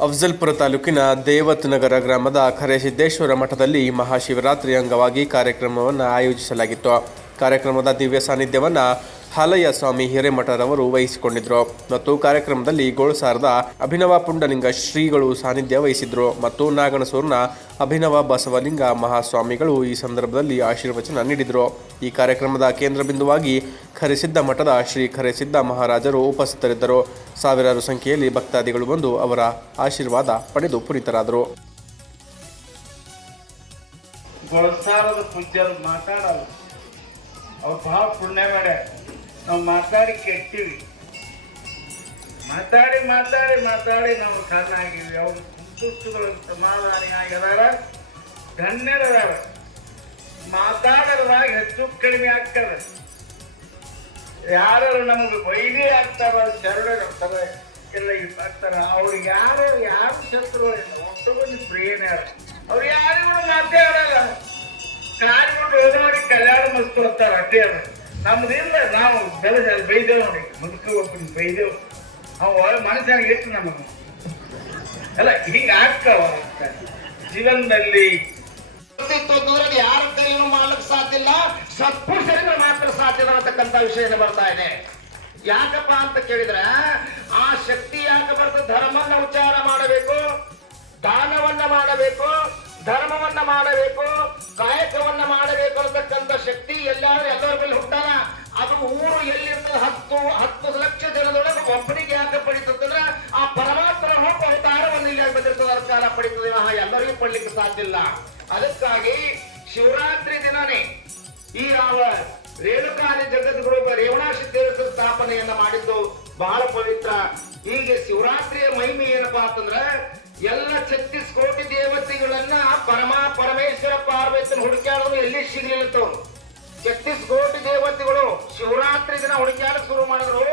ಅಫ್ಜಲ್ಪುರ ತಾಲೂಕಿನ ದೇವತ್ ನಗರ ಗ್ರಾಮದ ಕರೇಸಿದ್ದೇಶ್ವರ ಮಠದಲ್ಲಿ ಮಹಾಶಿವರಾತ್ರಿ ಅಂಗವಾಗಿ ಕಾರ್ಯಕ್ರಮವನ್ನು ಆಯೋಜಿಸಲಾಗಿತ್ತು. ಕಾರ್ಯಕ್ರಮದ ದಿವ್ಯ ಸಾನ್ನಿಧ್ಯವನ್ನು ಹಾಲಯ್ಯ ಸ್ವಾಮಿ ಹಿರೇಮಠರವರು ವಹಿಸಿಕೊಂಡಿದ್ದರು ಮತ್ತು ಕಾರ್ಯಕ್ರಮದಲ್ಲಿ ಗೋಳಸಾರದ ಅಭಿನವ ಪುಂಡಲಿಂಗ ಶ್ರೀಗಳು ಸಾನ್ನಿಧ್ಯ ವಹಿಸಿದ್ರು ಮತ್ತು ನಾಗಣಸೂರಿನ ಅಭಿನವ ಬಸವಲಿಂಗ ಮಹಾಸ್ವಾಮಿಗಳು ಈ ಸಂದರ್ಭದಲ್ಲಿ ಆಶೀರ್ವಚನ ನೀಡಿದರು. ಈ ಕಾರ್ಯಕ್ರಮದ ಕೇಂದ್ರ ಬಿಂದುವಾಗಿ ಕರೇಸಿದ್ದ ಮಠದ ಶ್ರೀ ಕರೇಸಿದ್ದ ಮಹಾರಾಜರು ಉಪಸ್ಥಿತರಿದ್ದರು. ಸಾವಿರಾರು ಸಂಖ್ಯೆಯಲ್ಲಿ ಭಕ್ತಾದಿಗಳು ಬಂದು ಅವರ ಆಶೀರ್ವಾದ ಪಡೆದು ಪುನೀತರಾದರು. ಅವ್ರು ಭಾಳ ಪುಣ್ಯ ಮಾಡ್ಯಾರ. ನಾವು ಮಾತಾಡಿ ಕೆಟ್ಟಿವಿ, ಮಾತಾಡಿ ಮಾತಾಡಿ ಮಾತಾಡಿ ನಾವು ಸಣ್ಣಾಗಿವಿ. ಅವ್ರು ಸಂತುಷ್ಟಗಳು ಸಮಾಧಾನಿ ಆಗ್ಯದಾರ, ಧನ್ಯರದಾರ. ಮಾತಾಡೋದ್ರಾಗ ಹೆಚ್ಚು ಕಡಿಮೆ ಆಗ್ತದೆ. ಯಾರು ನಮಗೆ ವೈರಿ ಆಗ್ತಾರ, ಶರಣರಾಗ್ತಾರ, ಎಲ್ಲ ಆಗ್ತಾರ. ಅವ್ರಿಗೆ ಯಾರು ಶತ್ರು ಒಟ್ಟೊಂದು ಪ್ರಿಯನೇ ಅಲ್ಲ. ಅವ್ರು ಯಾರಿಗೂ ಮಾತಾಡಲ್ಲ. ಕಾರ್ಯಗಳು ಹೋದವ್ರಿಗೆ ಕಲ್ಯಾಣ ಮಸ್ತು ಹೋಗ್ತಾರೆ ಅಷ್ಟೇ. ಅದ ನಮ್ದಿಲ್ಲ, ನಾವು ಬೆಳೆದ ಬೈದೇವು ನೋಡಿ, ಮುದುಕ ಒಬ್ಬನ ಬೈದೇವು. ಅವ ಮನಸ್ಸಾಗಿ ಎಷ್ಟು ನಮಗೆ ಎಲ್ಲ ಹಿಂಗೆ ಆಗ್ತಾವ ಜೀವನದಲ್ಲಿ. ಯಾರ ಕೈಯನ್ನು ಮಾಡಲಿಕ್ಕೆ ಸಾಧ್ಯ ಇಲ್ಲ, ಸತ್ಪುರುಷರಿಂದ ಮಾತ್ರ ಸಾಧ್ಯ ಅನ್ನತಕ್ಕಂಥ ವಿಷಯ ಬರ್ತಾ ಇದೆ. ಯಾಕಪ್ಪ ಅಂತ ಕೇಳಿದ್ರೆ, ಆ ಶಕ್ತಿ ಯಾಕೆ ಬರ್ತದೆ? ಧರ್ಮವನ್ನ ಉಚ್ಚಾರ ಮಾಡಬೇಕು, ದಾನವನ್ನ ಮಾಡಬೇಕು, ಧರ್ಮವನ್ನ ಮಾಡಬೇಕು, ಕಾಯಕವನ್ನ ಮಾಡಬೇಕು ಅನ್ನತಕ್ಕಂಥ ಶಕ್ತಿ ಎಲ್ಲರ ಬಳಿ ಹುಟ್ಟಾನ. ಅದು ಊರು ಎಲ್ಲಿರ್ತದೆ, 10 ಲಕ್ಷ ಜನದೊಳಗೆ ಒಬ್ಬನಿಗೆ ಯಾಕೆ ಪಡಿತಂದ್ರೆ, ಆ ಪರಮಾತ್ಮ ಅವತಾರವನ್ನು ಇಲ್ಲಿ ಬಂದಿರ್ತದೆ, ಅದರ ಕಾಲ ಪಡಿತದೆ. ಎಲ್ಲರಿಗೂ ಪಡ್ಲಿಕ್ಕೆ ಸಾಧ್ಯ ಇಲ್ಲ. ಅದಕ್ಕಾಗಿ ಶಿವರಾತ್ರಿ ದಿನನೇ ಈ ರೇಣುಕಾದಿ ಜಗದ್ಗುರು ರೇವಣ ಸಿದ್ದೇಶ್ವರ ಸ್ಥಾಪನೆಯನ್ನ ಮಾಡಿದ್ದು ಬಹಳ ಪವಿತ್ರ. ಹೀಗೆ ಶಿವರಾತ್ರಿಯ ಮಹಿಮೆ ಏನಪ್ಪಾ ಅಂತಂದ್ರೆ, ಎಲ್ಲ 36 ಕೋಟಿ ದೇವತೆಗಳನ್ನ ಪರಮೇಶ್ವರ ಪಾರ್ವತಿನ ಹುಡುಕ್ಯಾಡೋದು ಎಲ್ಲಿ ಸಿಗ್ಲಿಲ್ಲತ್ತವ್ರು. 36 ಕೋಟಿ ದೇವತೆಗಳು ಶಿವರಾತ್ರಿ ದಿನ ಹುಡುಕ್ಯಾಡ ಶುರು ಮಾಡಿದ್ರು.